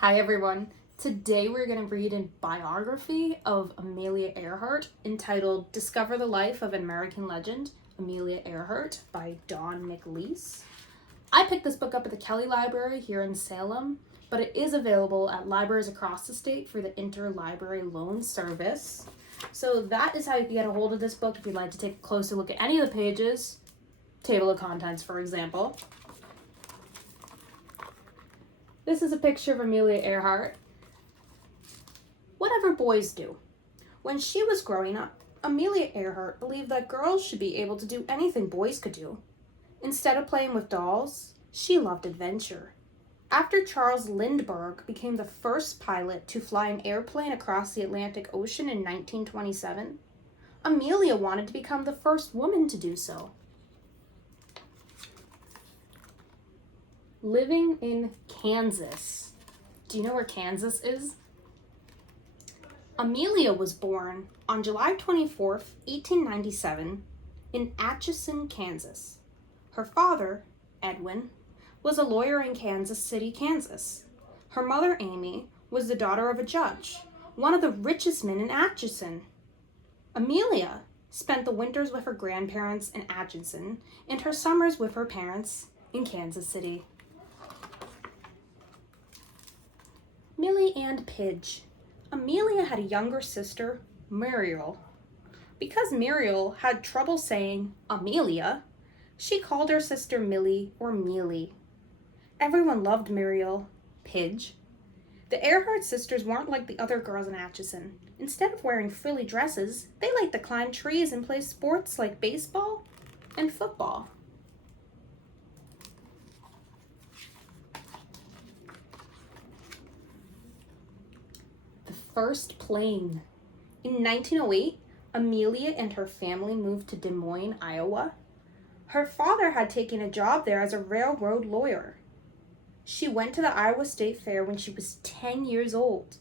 Hi everyone. Today we're going to read a biography of Amelia Earhart entitled Discover the Life of an American Legend, Amelia Earhart by Don McLeese. I picked this book up at the Kelly Library here in Salem, but it is available at libraries across the state for the interlibrary loan service. So that is how you can get a hold of this book if you'd like to take a closer look at any of the pages, table of contents for example. This is a picture of Amelia Earhart. Whatever boys do. When she was growing up, Amelia Earhart believed that girls should be able to do anything boys could do. Instead of playing with dolls, she loved adventure. After Charles Lindbergh became the first pilot to fly an airplane across the Atlantic Ocean in 1927, Amelia wanted to become the first woman to do so. Living in Kansas. Do you know where Kansas is? Amelia was born on July 24th, 1897, in Atchison, Kansas. Her father, Edwin, was a lawyer in Kansas City, Kansas. Her mother, Amy, was the daughter of a judge, one of the richest men in Atchison. Amelia spent the winters with her grandparents in Atchison and her summers with her parents in Kansas City. Millie and Pidge. Amelia had a younger sister, Muriel. Because Muriel had trouble saying Amelia, she called her sister Millie or Mealy. Everyone loved Muriel, Pidge. The Earhart sisters weren't like the other girls in Atchison. Instead of wearing frilly dresses, they liked to climb trees and play sports like baseball and football. First plane. In 1908, Amelia and her family moved to Des Moines, Iowa. Her father had taken a job there as a railroad lawyer. She went to the Iowa State Fair when she was 10 years old.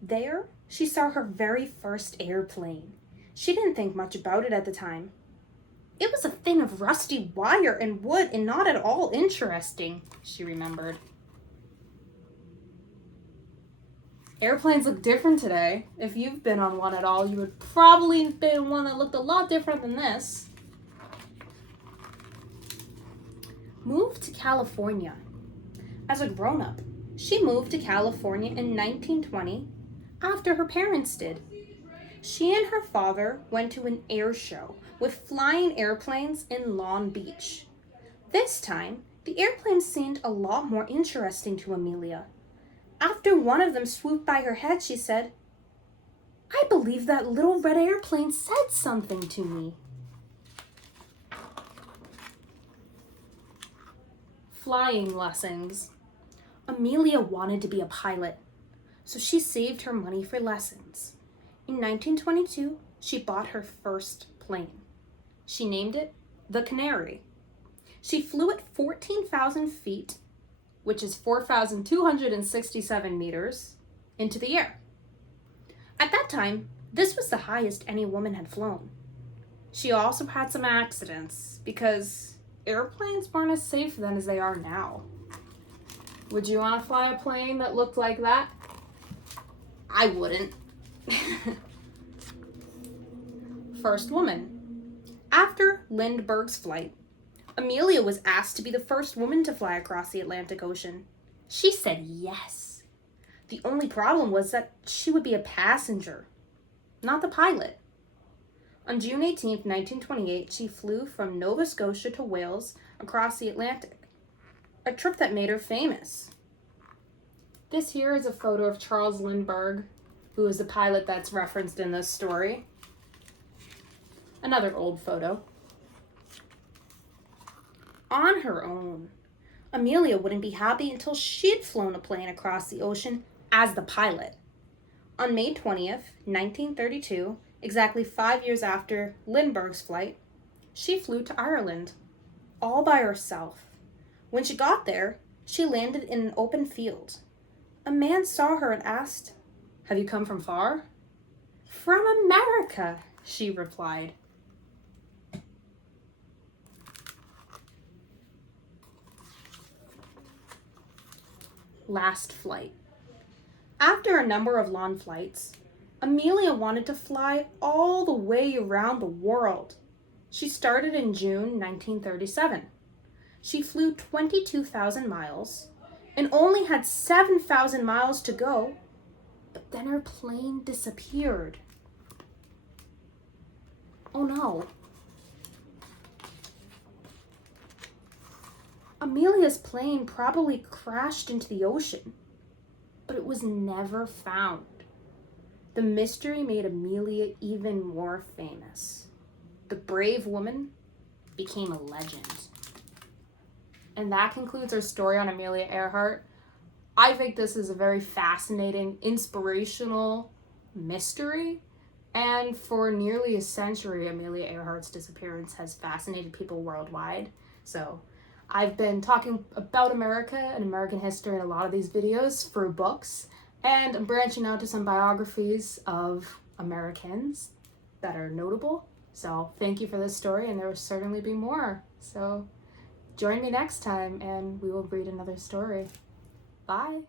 There, she saw her very first airplane. She didn't think much about it at the time. It was a thing of rusty wire and wood and not at all interesting, she remembered. Airplanes look different today. If you've been on one at all, you would probably have been one that looked a lot different than this. Moved to California. As a grown-up, she moved to California in 1920 after her parents did. She and her father went to an air show with flying airplanes in Long Beach. This time, the airplanes seemed a lot more interesting to Amelia. After one of them swooped by her head, she said, "I believe that little red airplane said something to me." Flying lessons. Amelia wanted to be a pilot, so she saved her money for lessons. In 1922, she bought her first plane. She named it the Canary. She flew at 14,000 feet, which is 4,267 meters, into the air. At that time, this was the highest any woman had flown. She also had some accidents because airplanes weren't as safe then as they are now. Would you want to fly a plane that looked like that? I wouldn't. First woman. After Lindbergh's flight, Amelia was asked to be the first woman to fly across the Atlantic Ocean. She said yes. The only problem was that she would be a passenger, not the pilot. On June 18, 1928, she flew from Nova Scotia to Wales across the Atlantic, a trip that made her famous. This here is a photo of Charles Lindbergh, who is the pilot that's referenced in this story. Another old photo. On her own, Amelia wouldn't be happy until she'd flown a plane across the ocean as the pilot. On May 20th, 1932, exactly 5 years after Lindbergh's flight, she flew to Ireland, all by herself. When she got there, she landed in an open field. A man saw her and asked, "Have you come from far?" "From America," she replied. Last flight. After a number of long flights, Amelia wanted to fly all the way around the world. She started in June 1937. She flew 22,000 miles and only had 7,000 miles to go, but then her plane disappeared. Oh no. Amelia's plane probably crashed into the ocean, but it was never found. The mystery made Amelia even more famous. The brave woman became a legend. And that concludes our story on Amelia Earhart. I think this is a very fascinating, inspirational mystery. And for nearly a century, Amelia Earhart's disappearance has fascinated people worldwide. So I've been talking about America and American history in a lot of these videos through books. And I'm branching out to some biographies of Americans that are notable. So thank you for this story, and there will certainly be more. So join me next time and we will read another story. Bye.